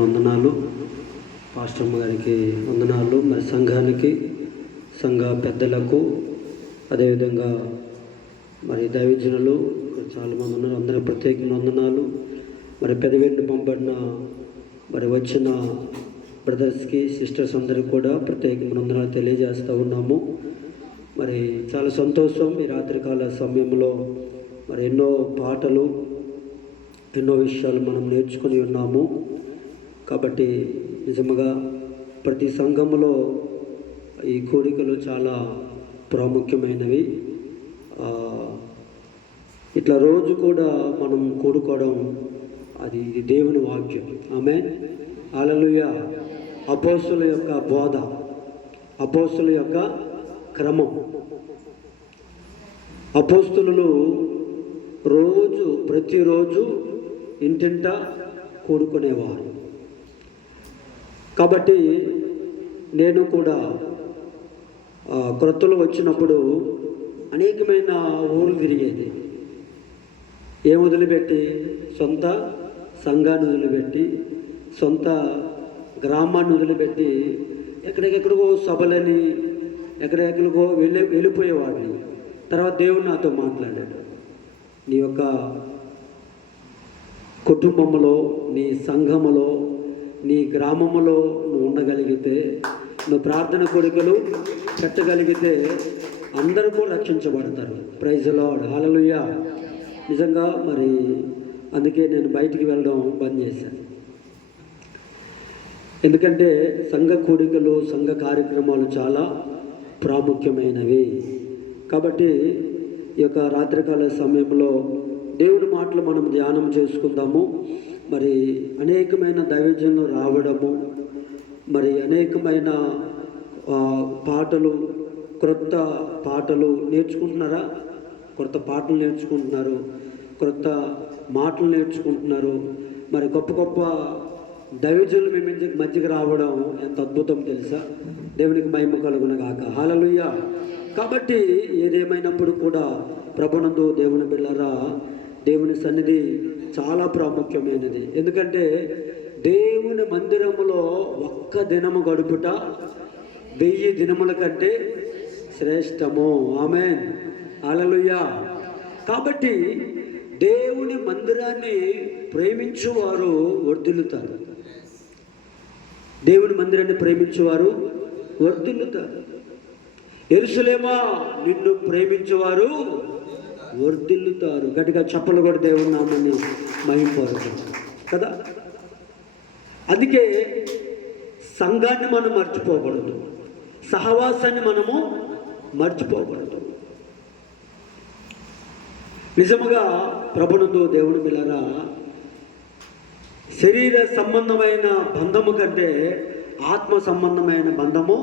వందనాలు. పాస్టర్మ గారికి వందనాలు. మరి సంఘానికి, సంఘ పెద్దలకు, అదేవిధంగా మరి దైవజనులు చాలామంది ఉన్నారు, అందరికి ప్రత్యేకమైన వందనాలు. మరి పెదవెండు పంపడిన మరి వచ్చిన బ్రదర్స్కి, సిస్టర్స్ అందరికి కూడా ప్రత్యేకమైన వందనాలు తెలియజేస్తూ ఉన్నాము. మరి చాలా సంతోషం. ఈ రాత్రికాల సమయంలో మరి ఎన్నో పాటలు, ఎన్నో విషయాలు మనం నేర్చుకొని ఉన్నాము. కాబట్టి నిజంగా ప్రతి సంఘములో ఈ కోరికలు చాలా ప్రాముఖ్యమైనవి. ఇట్లా రోజు కూడా మనం కూడుకోవడం అది దేవుని వాక్యం. ఆమేన్, హల్లెలూయా. అపోస్తుల యొక్క బోధ, అపోస్తుల యొక్క క్రమం. అపోస్తులు రోజు ప్రతిరోజు ఇంటింట కూడుకునేవారు. కాబట్టి నేను కూడా క్రొత్తలో వచ్చినప్పుడు అనేకమైన ఊళ్ళు తిరిగేది. ఏం వదిలిపెట్టి? సొంత సంఘాన్ని వదిలిపెట్టి, సొంత గ్రామాన్ని వదిలిపెట్టి ఎక్కడెక్కడికో సభలని ఎక్కడెక్కడికో వెళ్ళిపోయేవాడిని. తర్వాత దేవుడు నాతో మాట్లాడాడు. నీ యొక్క కుటుంబంలో, నీ సంఘములో, నీ గ్రామంలో నువ్వు ఉండగలిగితే, నువ్వు ప్రార్థన కోరికలు పెట్టగలిగితే అందరూ కూడా రక్షించబడతారు. ప్రైజ్ ది లార్డ్, హల్లెలూయా. నిజంగా మరి అందుకే నేను బయటికి వెళ్ళడం బంద్ చేశాను. ఎందుకంటే సంఘ కోరికలు, సంఘ కార్యక్రమాలు చాలా ప్రాముఖ్యమైనవి. కాబట్టి ఈ యొక్క రాత్రికాల సమయంలో దేవుడి మాటలు మనం ధ్యానం చేసుకుందాము. మరి అనేకమైన దైవజనులు రావడము, మరి అనేకమైన పాటలు, క్రొత్త పాటలు నేర్చుకుంటున్నారా? క్రొత్త పాటలు నేర్చుకుంటున్నారు, క్రొత్త మాటలు నేర్చుకుంటున్నారు. మరి గొప్ప గొప్ప దైవజనులు మీ మధ్యకి రావడం ఎంత అద్భుతం తెలుసా? దేవునికి మహిమ కలుగును గాక, హల్లెలూయా. కాబట్టి ఏదేమైనప్పుడు కూడా ప్రభునందు దేవుని బిడ్డలారా, దేవుని సన్నిధి చాలా ప్రాముఖ్యమైనది. ఎందుకంటే దేవుని మందిరములో ఒక్క దినము గడుపుట 1000 దినముల కంటే శ్రేష్టము. ఆమేన్, హల్లెలూయా. కాబట్టి దేవుని మందిరాన్ని ప్రేమించువారు వర్ధిల్లుతారు. దేవుని మందిరాన్ని ప్రేమించువారు వర్ధిల్లుతారు. యెరూషలేమా, నిన్ను ప్రేమించువారు వర్ధిల్లుతారు. గట్టిగా చప్పలు కూడా దేవుని నామాన్ని మహింపరుస్తారు కదా. అందుకే సంఘాన్ని మనం మర్చిపోకూడదు, సహవాసాన్ని మనము మర్చిపోకూడదు. నిజముగా ప్రభునందు దేవుని బిడ్డలారా, శరీర సంబంధమైన బంధము కంటే ఆత్మ సంబంధమైన బంధము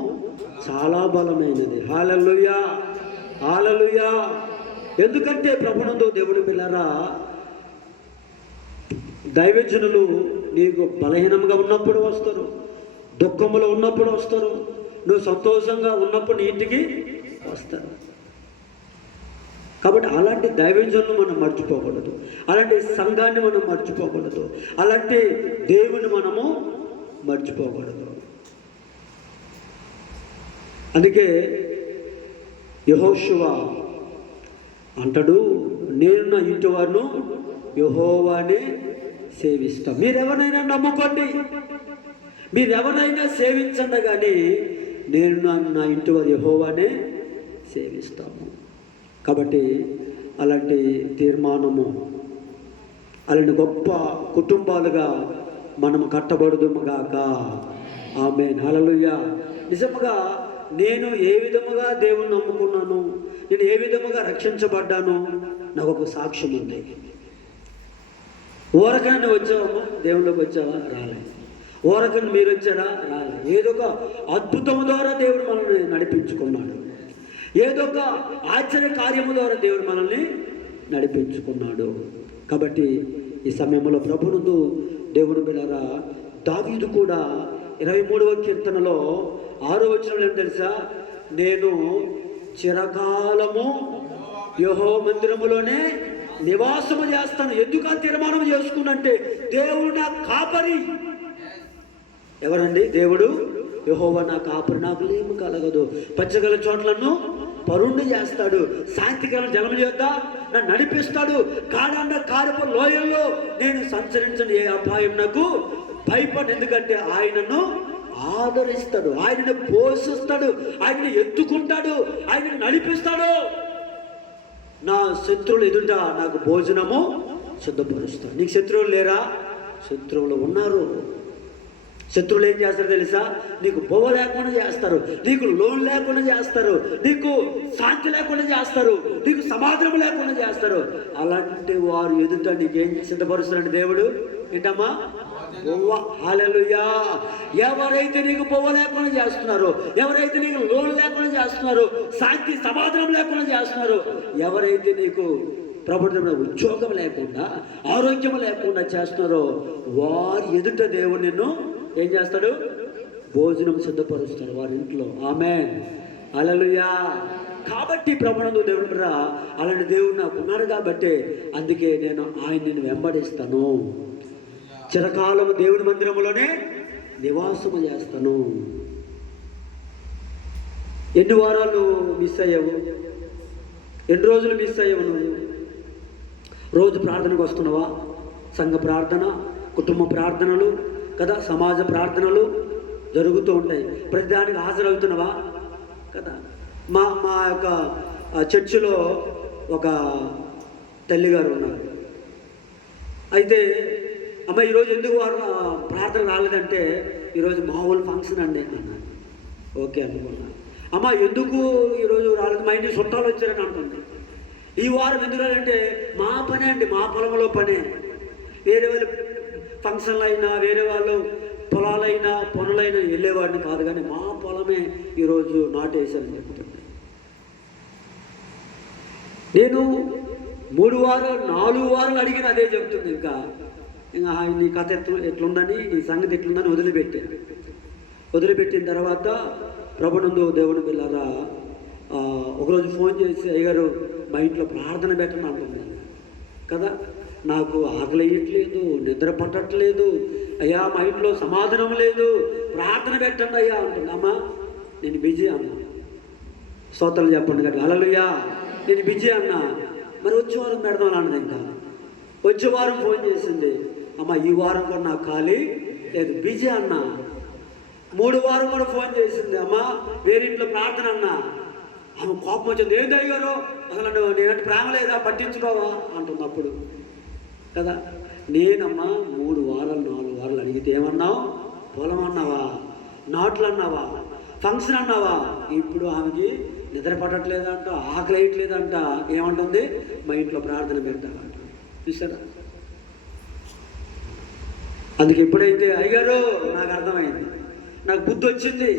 చాలా బలమైనది. హల్లెలూయా, హల్లెలూయా. ఎందుకంటే ప్రభునందు దేవుని బిడ్డలారా, దైవజనులు నీకు బలహీనంగా ఉన్నప్పుడు వస్తారు, దుఃఖంలో ఉన్నప్పుడు వస్తారు, నువ్వు సంతోషంగా ఉన్నప్పుడు నీ ఇంటికి వస్తారు. కాబట్టి అలాంటి దైవజనులు మనం మర్చిపోకూడదు, అలాంటి సంఘాన్ని మనం మర్చిపోకూడదు, అలాంటి దేవుని మనము మర్చిపోకూడదు. అందుకే యెహోషువ అంటాడు, నేను నా ఇంటి వారును యెహోవానే సేవిస్తాం. మీరెవరైనా నమ్ముకోండి, మీరెవరైనా సేవించండి, కానీ నేను నా ఇంటి వారు యెహోవానే సేవిస్తాము. కాబట్టి అలాంటి తీర్మానము, అలాంటి గొప్ప కుటుంబాలుగా మనం కట్టబడుదుము గాక. ఆమేన్, హల్లెలూయా. నిజముగా నేను ఏ విధముగా దేవుణ్ణి నమ్ముకున్నాను, నేను ఏ విధముగా రక్షించబడ్డాను, నాకు ఒక సాక్ష్యం ఉంది. ఊరకని వచ్చావా? దేవుళ్ళకి వచ్చావా? రాలేదు. ఊరకని మీరు వచ్చారా? రాలేదు. ఏదో ఒక అద్భుతము ద్వారా దేవుడు మనల్ని నడిపించుకున్నాడు, ఏదో ఒక ఆశ్చర్య కార్యము ద్వారా దేవుడు మనల్ని నడిపించుకున్నాడు. కాబట్టి ఈ సమయంలో ప్రభునందు దేవుని బిడ్డలారా, దావీదు కూడా 23వ కీర్తనలో 6వ వచనంలో ఏం తెలుసా? నేను చిరకాలము యెహోవా మందిరములోనే నివాసము చేస్తాను. ఎందుకు ఆ తీర్మానం చేసుకున్నంటే దేవుడు నా కాపరి, ఎవరండి? దేవుడు యెహోవా నా కాపరి, నాకు లేమి కలగదు. పచ్చగల చోట్లను పరుండి చేస్తాడు, శాంతికరమైన జలముల యొద్ద నన్ను నడిపిస్తాడు, కాడాండ కారపు లోయల్లో నేను సంచరించని ఏ అపాయం నాకు భయపడు. ఎందుకంటే ఆయనను ఆదరిస్తాడు, ఆయనను పోషిస్తాడు, ఆయనను ఎత్తుకుంటాడు, ఆయనను నడిపిస్తాడు. నా శత్రువులు ఎదుట నాకు భోజనము సిద్ధపరుస్తాడు. నీకు శత్రువులు లేరా? శత్రువులు ఉన్నారు. శత్రువులు ఏం చేస్తారు తెలుసా? నీకు బొవ్వ లేకుండా చేస్తారు, నీకు లోన్ లేకుండా చేస్తారు, నీకు శాంతి లేకుండా చేస్తారు, నీకు సమాధానం లేకుండా చేస్తారు. అలాంటి వారు ఎదుట నీకేం సిద్ధపరుస్తారండి దేవుడు? ఏంటమ్మా? బొవ్వ. హల్లెలూయా. ఎవరైతే నీకు బొవ్వ లేకుండా చేస్తున్నారో, ఎవరైతే నీకు లోన్ లేకుండా చేస్తున్నారో, శాంతి సమాధానం లేకుండా చేస్తున్నారో, ఎవరైతే నీకు ప్రభుత్వంలో ఉద్యోగం లేకుండా ఆరోగ్యం లేకుండా చేస్తున్నారో, వారి ఎదుట దేవుడు నిన్ను ఏం చేస్తాడు? భోజనం సిద్ధపరుస్తాడు వారి ఇంట్లో. ఆమేన్. హల్లెలూయా. కాబట్టి ప్రభునందు దేవుడు రా, అలాంటి దేవుడు నాకు ఉన్నాడు కాబట్టి అందుకే నేను ఆయన్ని వెంబడిస్తాను. చిరకాలము దేవుని మందిరంలోనే నివాసము చేస్తాను. ఎన్ని వారాలు మిస్ అయ్యావు? ఎన్ని రోజులు మిస్ అయ్యావు నువ్వు? రోజు ప్రార్థనకు వస్తున్నావా? సంఘ ప్రార్థన, కుటుంబ ప్రార్థనలు కదా, సమాజ ప్రార్థనలు జరుగుతూ ఉంటాయి. ప్రతిదానికి హాజరవుతున్నావా కదా? మా యొక్క చర్చిలో ఒక తల్లిగారు ఉన్నారు. అయితే అమ్మ ఈరోజు ఎందుకు వారు ప్రార్థన రాలేదంటే, ఈరోజు మామూలు ఫంక్షన్ అండి అన్నారు. ఓకే అనుకున్నా. అమ్మ ఎందుకు ఈరోజు రాలేదు? మా ఇంటికి చుట్టాలు వచ్చారని అంటుంది. ఈ వారం ఎందుకు రాలంటే, మా పనే అండి, మా పొలంలో పనే. వేరే వాళ్ళు ఫంక్షన్లు అయినా, వేరే వాళ్ళు పొలాలైనా పనులైనా వెళ్ళేవాడిని కాదు, కానీ మా పొలమే ఈరోజు నాటేశారని చెప్తుంది. నేను 3 వారాలు 4 వారాలు అడిగిన అదే చెప్తుంది. ఇంకా నీ కథ ఎట్లుందని, నీ సంగతి ఎట్లుందని వదిలిపెట్టిన తర్వాత ప్రభునందు దేవుని పిల్లరా ఒకరోజు ఫోన్ చేసి, అయ్యగారు మా ఇంట్లో ప్రార్థన పెట్టండి అంటుంది కదా. నాకు ఆకలి వేయట్లేదు, నిద్ర పట్టట్లేదు అయ్యా, మా ఇంట్లో సమాధానం లేదు, ప్రార్థన పెట్టండి అయ్యా అంటుంది. అమ్మా నేను బిజీ అన్నా. స్తోత్రాలు చెప్పండి కదా. హల్లెలూయా. నేను బిజీ అన్నా. మరి వచ్చే వారం పెడదాం అన్నది. ఇంకా వచ్చే వారం ఫోన్ చేసింది, అమ్మ ఈ వారం కూడా నాకు ఖాళీ లేదు, బిజీ అన్నా. 3 వారం కూడా ఫోన్ చేసింది, అమ్మ వేరే ఇంట్లో ప్రార్థన అన్నా. ఆమె కోపం వచ్చింది, ఏంది అయ్యారు అసలు నేనంటే ప్రేమ లేదా, పట్టించుకోవా అంటుంది. అప్పుడు కదా నేనమ్మా 3 వారాలు 4 వారాలు అడిగితే ఏమన్నావు? పొలం అన్నావా, నాట్లు అన్నావా, ఫంక్షన్ అన్నావా? ఇప్పుడు ఆమెకి నిద్ర పట్టట్లేదంట, ఆకలి వేయట్లేదంట. ఏమంటుంది? మా ఇంట్లో ప్రార్థన పెట్టాలంట. చూసారా? అందుకే ఎప్పుడైతే అయ్యారో నాకు అర్థమైంది, నాకు బుద్ధి వచ్చింది,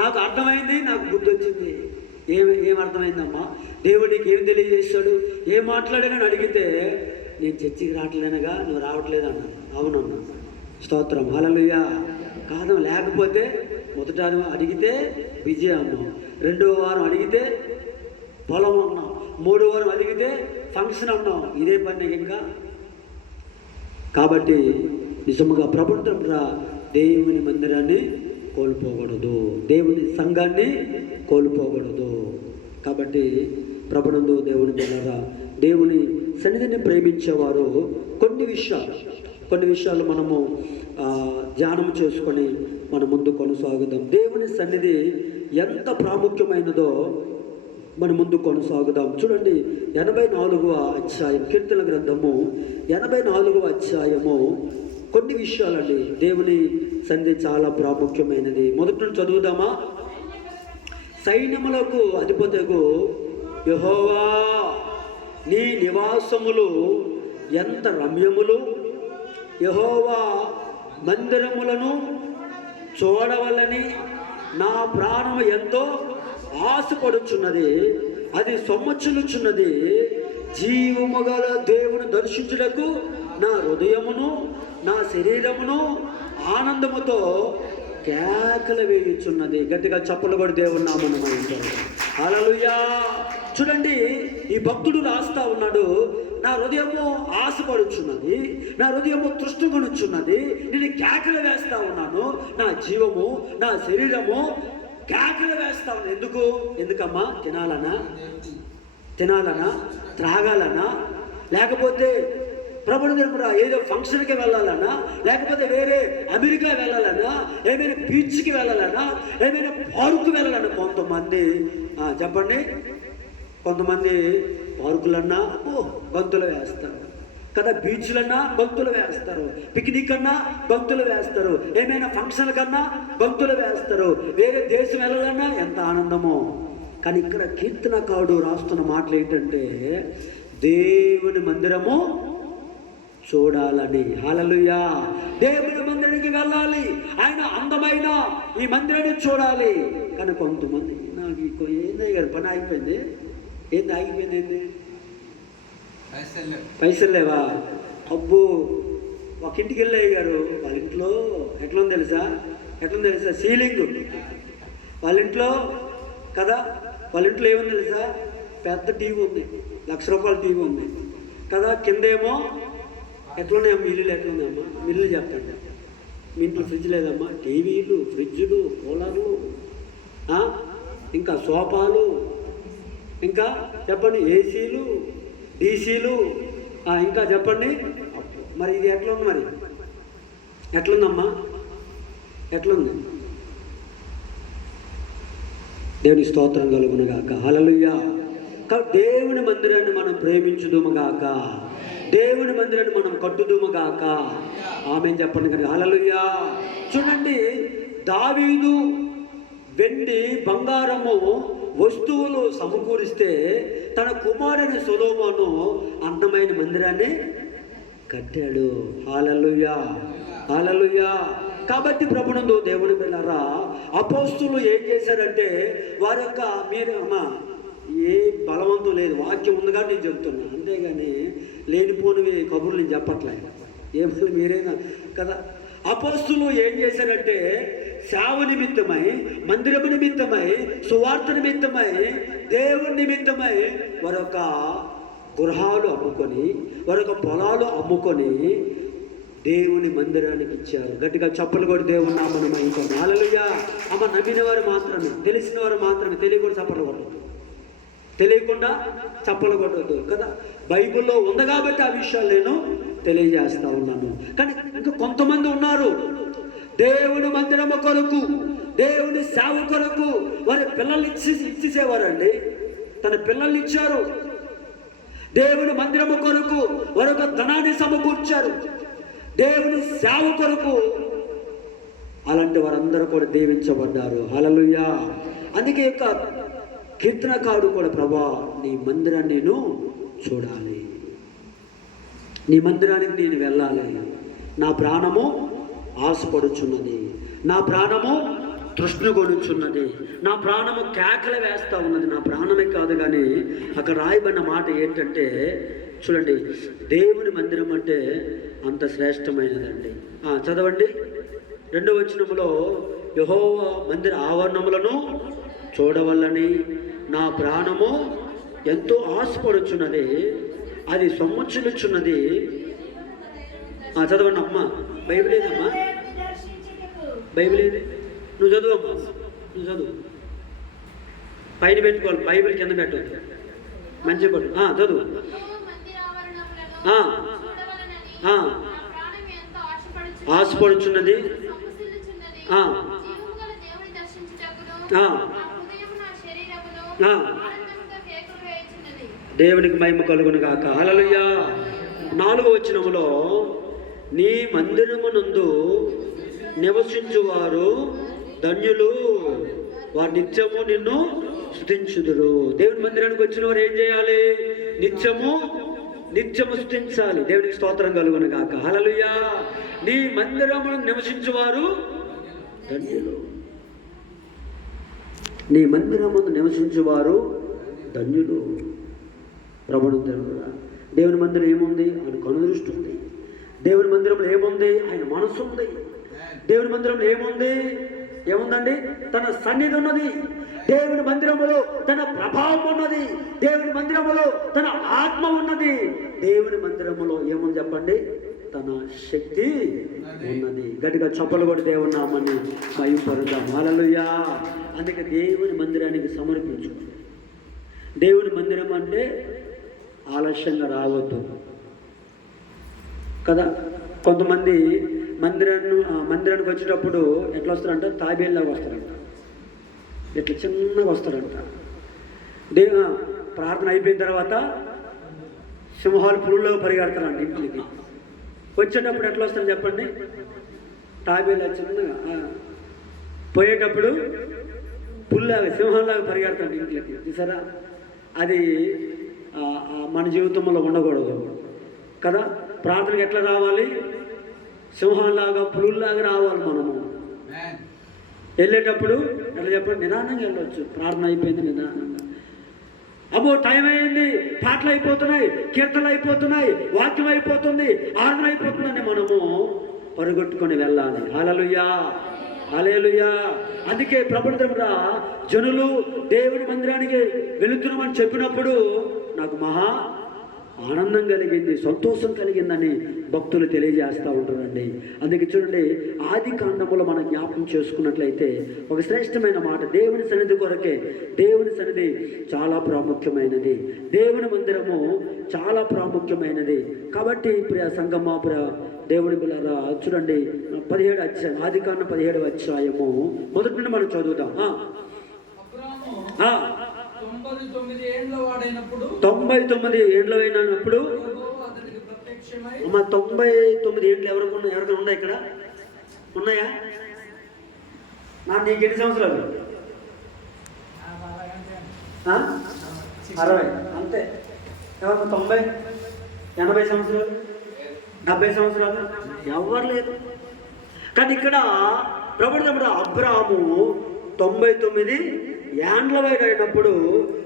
నాకు అర్థమైంది, నాకు బుద్ధి వచ్చింది. ఏం అర్థమైందమ్మా? దేవుడికి ఏం తెలియజేస్తాడు, ఏం మాట్లాడానని అడిగితే, నేను చర్చికి రావట్లేనగా, నువ్వు రావట్లేదన్నా. అవునన్నా. స్తోత్రం. హల్లెలూయా. కాదు, లేకపోతే మొదట అడిగితే బిజీ అన్నాం, 2వ వారం అడిగితే పొలం అన్నాం, 3వ వారం అడిగితే ఫంక్షన్ అన్నాం. ఇదే పని ఇంకా. కాబట్టి నిజముగా ప్రభుత్వంగా దేవుని మందిరాన్ని కోల్పోకూడదు, దేవుని సంఘాన్ని కోల్పోకూడదు. కాబట్టి ప్రభునందు దేవుని బిడ్డలారా, దేవుని సన్నిధిని ప్రేమించేవారు కొన్ని విషయాలు మనము ధ్యానం చేసుకొని మన ముందు కొనసాగుదాం. దేవుని సన్నిధి ఎంత ప్రాముఖ్యమైనదో మన ముందు కొనసాగుదాం. చూడండి 84వ అధ్యాయం, కీర్తన గ్రంథము 84వ అధ్యాయము. కొన్ని విషయాలండి, దేవుని సన్నిధి చాలా ప్రాముఖ్యమైనది. మొదటి నుంచి చదువుదామా? సైన్యములకు అధిపతిగు యెహోవా, నీ నివాసములు ఎంత రమ్యములు, యెహోవా మందిరములను చూడవలని నా ప్రాణము ఎంతో ఆశపడుచున్నది, అది సొమ్మచులుచున్నది. జీవము గల దేవుని దర్శించుటకు నా హృదయమును నా శరీరమును ఆనందముతో కేకలు వేయుచున్నది. గట్టిగా చప్పలు కూడా దేవుని నామమున హల్లెలూయా. చూడండి, ఈ భక్తుడు రాస్తా ఉన్నాడు, నా హృదయము ఆశపడుచున్నది, నా హృదయము తృష్టుకొనుచున్నది, నేను కేకలు వేస్తా ఉన్నాను. నా జీవము, నా శరీరము కేకలు వేస్తా ఉన్నాను. ఎందుకమ్మా? తినాలనా, త్రాగాలనా, లేకపోతే ప్రభుని దగ్గర ఏదో ఫంక్షన్కి వెళ్ళాలన్నా, లేకపోతే వేరే అమెరికా వెళ్ళాలన్నా, ఏమైనా బీచ్కి వెళ్ళాలన్నా, ఏమైనా పార్కు వెళ్ళాలన్నా. కొంతమంది చెప్పండి, కొంతమంది పార్కులన్నా గంతులు వేస్తారు కదా, బీచ్లన్నా గంతులు వేస్తారు, పిక్నిక్ అన్నా గంతులు వేస్తారు, ఏమైనా ఫంక్షన్ కన్నా గంతులు వేస్తారు, వేరే దేశం వెళ్ళాలన్నా ఎంత ఆనందమో. కానీ ఇక్కడ కీర్తనకారుడు రాస్తున్న మాటలు ఏంటంటే దేవుని మందిరము చూడాలని. హల్లెలూయా! దేవుని మందిరానికి వెళ్ళాలి, ఆయన అందమైన ఈ మందిరాన్ని చూడాలి. కానీ కొంతమంది నాకు ఏంది గారు పని ఆగిపోయింది, ఆగిపోయింది పైసలు లేవా? అబ్బో, ఒక ఇంటికి వెళ్ళాయి గారు, వాళ్ళ ఇంట్లో ఎట్లుంది తెలుసా? సీలింగ్ వాళ్ళ ఇంట్లో కదా, వాళ్ళ ఇంట్లో ఏముంది తెలుసా? పెద్ద టీవీ ఉంది, ₹1,00,000 టీవీ ఉంది కదా. కిందేమో ఎట్లున్నాయమ్మా ఇల్లులు? ఎట్లున్నాయమ్మా మీ ఇల్లు చెప్పండి. మీ ఇంట్లో ఫ్రిడ్జ్ లేదమ్మా? టీవీలు, ఫ్రిడ్జులు, కూలర్లు, ఇంకా సోఫాలు, ఇంకా చెప్పండి ఏసీలు, డీసీలు, ఇంకా చెప్పండి. మరి ఇది ఎట్లుంది? మరి ఎట్లుందమ్మా? ఎట్లుంది? దేవుని స్తోత్రం కలుగునుగాక. హల్లెలూయా! దేవుని మందిరాన్ని మనం ప్రేమించుదుముగాక, దేవుని మందిరాన్ని మనం కట్టుదుముగాక. ఆమేన్ చెప్పండి కదా. హల్లెలూయా! చూడండి, దావీదు వెండి బంగారము వస్తువులు సమకూరిస్తే తన కుమారుని సొలొమోను అందమైన మందిరాన్ని కట్టాడు. హల్లెలూయా! హల్లెలూయా! కాబట్టి ప్రభునందు దేవుని పిల్లరా, అపోస్తులు ఏం చేశారంటే వారి యొక్క ఏ బలవంతం లేదు, వాక్యం ఉంది కాబట్టి నేను చెప్తున్నా, అంతేగాని లేనిపోనివి కబుర్లు నేను చెప్పట్లేదు. ఏమన్నా మీరేనా కదా. అపోస్తులు ఏం చేశారంటే సేవ నిమిత్తమై, మందిరము నిమిత్తమై, సువార్త నిమిత్తమై, దేవుని నిమిత్తమై వారొక గృహాలు అమ్ముకొని, వారొక పొలాలు అమ్ముకొని దేవుని మందిరానికి ఇచ్చారు. గట్టిగా చప్పలు కొట్టి దేవుని నామమున మహిమ. హల్లెలూయా! నమ్మిన వారు మాత్రమే, తెలిసిన వారు మాత్రమే, తెలియకుండా చప్పలు కొట్టదు, తెలియకుండా చప్పలు కొట్టద్దు కదా. బైబిల్లో ఉంది కాబట్టి ఆ విషయాలు నేను తెలియజేస్తా ఉన్నాను. కానీ ఇంకా కొంతమంది ఉన్నారు, దేవుని మందిరము కొరకు, దేవుని సేవ కొరకు వారి పిల్లల్ని ఇచ్చేసేవారండి. తన పిల్లల్ని ఇచ్చారు, దేవుని మందిరము కొరకు వారొక ధనాన్ని సమకూర్చారు, దేవుని సేవ కొరకు. అలాంటి వారందరూ కూడా దీవించబడ్డారు. హల్లెలూయా! అందుకే యొక్క కీర్తనకారుడు కూడా, ప్రభా నీ మందిరాన్ని నేను చూడాలి, నీ మందిరానికి నేను వెళ్ళాలి, నా ప్రాణము ఆశపడుచున్నది, నా ప్రాణము తృష్ణగొనుచున్నది, నా ప్రాణము కేకలు వేస్తూ ఉన్నది. నా ప్రాణమే కాదు కానీ అక్కడ రాయబడిన మాట ఏంటంటే చూడండి, దేవుని మందిరం అంటే అంత శ్రేష్టమైనదండి. చదవండి 2వ వచనములో, యెహోవా మందిర ఆవరణములను చూడవల్లని నా ప్రాణము ఎంతో ఆశపడుచున్నది, అది సొమ్ముచులుచున్నది. చదవండి అమ్మా, బైబిల్ ఏదమ్మా? బైబిల్ ఏది? నువ్వు చదువు అమ్మా, నువ్వు చదువు. పైన పెట్టుకోవాలి, బైబిల్ కింద పెట్టవద్దు, మంచిగా పట్టు. చదువు. ఆశపడుచున్నది, దేవునికి మహిమ కలుగును గాక. హల్లెలూయా! 4వ వచనములో, నీ మందిరమునందు నివసించువారు ధన్యులు, వారు నిత్యము నిన్ను స్తుతించుదురు. దేవుని మందిరానికి వచ్చిన వారు ఏం చేయాలి? నిత్యము స్తుతించాలి. దేవునికి స్తోత్రం కలుగును గాక. హల్లెలూయా! నీ మందిరమును నివసించువారు ధన్యులు, నీ మందిరమును నివసించువారు ధన్యులు. ప్రభువును తెలుగురా, దేవుని మందిరం ఏముంది? ఆయన కనుదృష్టి ఉంది. దేవుని మందిరంలో ఏముంది? ఆయన మనసు ఉంది. దేవుని మందిరంలో ఏముందండి? తన సన్నిధి ఉన్నది. దేవుని మందిరములో తన ప్రభావం ఉన్నది, దేవుని మందిరములో తన ఆత్మ ఉన్నది, దేవుని మందిరములో ఏముంది చెప్పండి, తన శక్తి ఉన్నది. గట్టిగా చప్పలు కూడా దేవుని నామాన్ని మహిమపరుద్దాం. హల్లెలూయా. అందుకే దేవుని మందిరానికి సమర్పించుకోండి. దేవుని మందిరం అంటే ఆలస్యంగా రావద్దు కదా. కొంతమంది మందిరానికి వచ్చేటప్పుడు ఎట్లా వస్తారంట, తాబేళ్ళలాగా వస్తారంట, ఇట్లా చిన్నగా వస్తారంట. ప్రార్థన అయిపోయిన తర్వాత సింహాలు పురుల్లో పరిగెడతారంట ఇంటికి. వచ్చేటప్పుడు ఎట్లా వస్తారని చెప్పండి, తాబేలా చిన్నగా. పోయేటప్పుడు పుల్లాగా సింహంలాగా పరిగెడతారంట ఇంట్లోకి. చూసారా, అది మన జీవితంలో ఉండకూడదు కదా. ప్రార్థనకి ఎట్లా రావాలి, సింహంలాగా పులుల్లాగా రావాలి. మనము వెళ్ళేటప్పుడు ఎట్లా చెప్పండి, నిదానంగా వెళ్ళొచ్చు. ప్రార్థన అయిపోయింది నిదానంగా. అమ్మో టైం అయింది, పాటలు అయిపోతున్నాయి, కీర్తనలు అయిపోతున్నాయి, వాక్యం అయిపోతుంది, ఆరాధన అయిపోతుందని మనము పరుగొట్టుకొని వెళ్ళాలి. హల్లెలూయా, హల్లెలూయా. అందుకే ప్రభుత్వంగా జనులు దేవుని మందిరానికి వెళుతున్నామని చెప్పినప్పుడు నాకు మహా ఆనందం కలిగింది, సంతోషం కలిగిందని భక్తులు తెలియజేస్తూ ఉంటారండి. అందుకే చూడండి, ఆది కాండములో మనం జ్ఞాపకం చేసుకున్నట్లయితే ఒక శ్రేష్టమైన మాట, దేవుని సన్నిధి కొరకే. దేవుని సన్నిధి చాలా ప్రాముఖ్యమైనది, దేవుని మందిరము చాలా ప్రాముఖ్యమైనది. కాబట్టి ప్రియ సంగమ, ప్రియ దేవుని బిడ్డలారా, చూడండి 17 అధ్యాయం, ఆది కాండం 17వ అధ్యాయము మొదటి నుండి మనం చదువుతాం. 99 ఏండ్ల వాడైనప్పుడు 99 అమ్మ 99 ఏండ్లు ఎవరికైనా ఉన్నాయి ఇక్కడ? ఉన్నాయా? నీకు ఎన్ని సంవత్సరాలు? 60 అంతే. ఎవరు 90, 80 సంవత్సరాలు, 70 సంవత్సరాలు? ఎవరు లేదు. కానీ ఇక్కడ ప్రభుత్వ అబ్రాహాము 99 ఏండ్ల వాడైనప్పుడు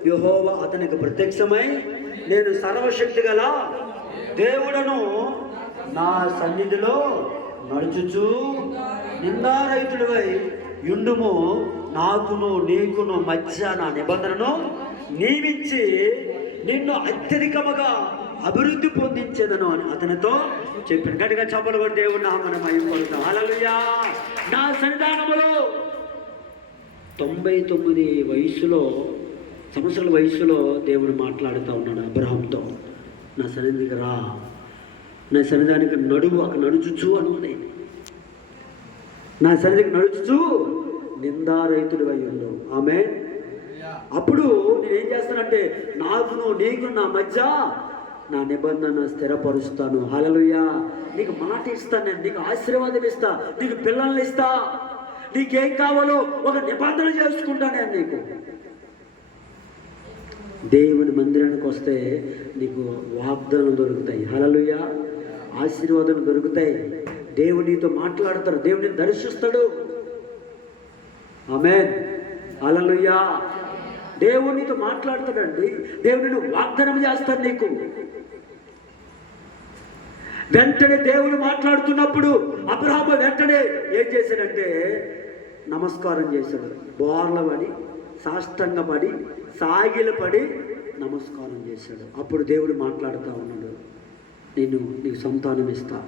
యెహోవా అతనికి ప్రత్యక్షమై, నేను సర్వశక్తి గల దేవుడను, నా సన్నిధిలో నడుచుచు నిందారహితుడివై యుండుము, నాకును నీకును మధ్య నా నిబంధనను నియమించి నిన్ను అత్యధికముగా అభివృద్ధి పొందించేదను అని అతనితో చెప్పాను. గట్టిగా చప్పలు కొట్టి దేవుని నామమున మహిమపడతాం. హల్లెలూయా. నా సన్నిధానములో 99 సంవత్సరాల వయసులో దేవుడు మాట్లాడుతూ ఉన్నాడు అబ్రహాంతో. నా సన్నిధికి రా, నా సన్నిధానికి నడువు, అక్కడ నడుచుచు అని ఉంది. నా సన్నిధికి నడుచుచు నిందారహితుడు అయి ఉండవు. ఆమె అప్పుడు నేనేం చేస్తానంటే, నాకును నీకు నా మధ్య నా నిబంధన స్థిరపరుస్తాను. హల్లెలూయా. నీకు మాట ఇస్తాను, నేను నీకు ఆశీర్వాదం ఇస్తా, నీకు పిల్లల్ని ఇస్తా, నీకేం కావాలో ఒక నిబంధన చేసుకుంటా నేను నీకు. దేవుని మందిరానికి వస్తే నీకు వాగ్దానం దొరుకుతాయి. హల్లెలూయా. ఆశీర్వాదం దొరుకుతాయి. దేవుడు నీతో మాట్లాడతాడు, దేవుడిని దర్శిస్తాడు. ఆమేన్. హల్లెలూయా. దేవుడు నీతో మాట్లాడతాడండి. దేవుడిని వాగ్దానం చేస్తాడు నీకు. వెంటనే దేవుడు మాట్లాడుతున్నప్పుడు అబ్రహాము వెంటనే ఏం చేశాడంటే, నమస్కారం చేశాడు. బోర్లపడి, సాష్టంగపడి, సాగిలపడి నమస్కారం చేశాడు. అప్పుడు దేవుడు మాట్లాడుతూ ఉన్నాడు, నీకు సంతానం ఇస్తా,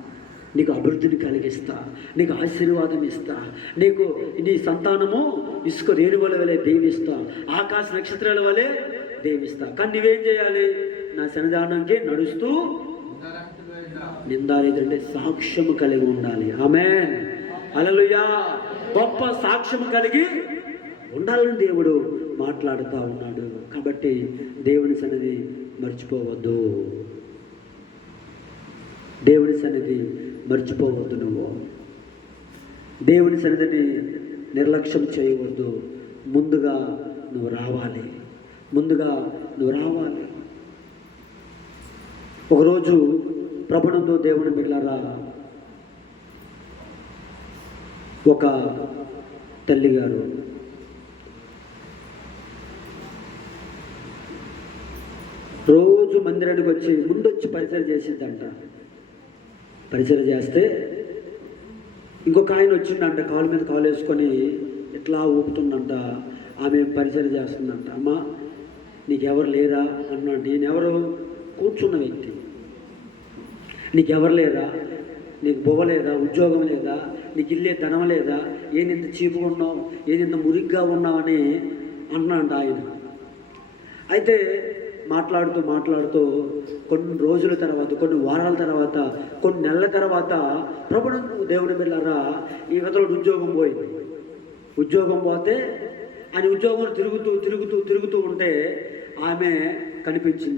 నీకు అభివృద్ధిని కలిగిస్తా, నీకు ఆశీర్వాదం ఇస్తా, నీ సంతానము ఇసుక రేణువుల వలె దీవిస్తా, ఆకాశ నక్షత్రాల వలె దీవిస్తా. కానీ నువ్వేం చేయాలి? నా సన్నిధానానికి నడుస్తూ నిందారేదంటే సాక్ష్యము కలిగి ఉండాలి. ఆమేన్. హల్లెలూయా. గొప్ప సాక్ష్యము కలిగి ఉండాలని దేవుడు మాట్లాడుతూ ఉన్నాడు. కాబట్టి దేవుని సన్నిధి మర్చిపోవద్దు, దేవుని సన్నిధి మర్చిపోవద్దు. నువ్వు దేవుని సన్నిధిని నిర్లక్ష్యం చేయవద్దు. ముందుగా నువ్వు రావాలి. ఒకరోజు ప్రభునందు దేవుని బిడ్డలారా, ఒక తల్లి గారు రోజు మందిరానికి వచ్చి ముందొచ్చి పరిచయం చేసిద్దంట. పరిచయం చేస్తే ఇంకొక ఆయన వచ్చిండంట, కాలు మీద కాలు వేసుకొని ఇట్లా ఊపుతుందంట. ఆమె పరిచయం చేస్తుందంట. అమ్మ నీకెవరు లేరా అన్నాడు. నేనెవరు? కూర్చున్న వ్యక్తి. నీకెవరు లేరా? నీకు బొవ్వ లేదా? ఉద్యోగం లేదా? నీకు ఇల్లే ధనం లేదా? ఏనింత చీపుగా ఉన్నావు, ఏనింత మురిగ్గా ఉన్నావు అని అన్నాడు ఆయన. అయితే మాట్లాడుతూ కొన్ని రోజుల తర్వాత, కొన్ని వారాల తర్వాత, కొన్ని నెలల తర్వాత ప్రభునందు దేవుని బిడ్డలారా ఈ కథలో ఉద్యోగం పోయింది. ఉద్యోగం పోతే ఆయన ఉద్యోగం తిరుగుతూ ఉంటే ఆమె కనిపించింది.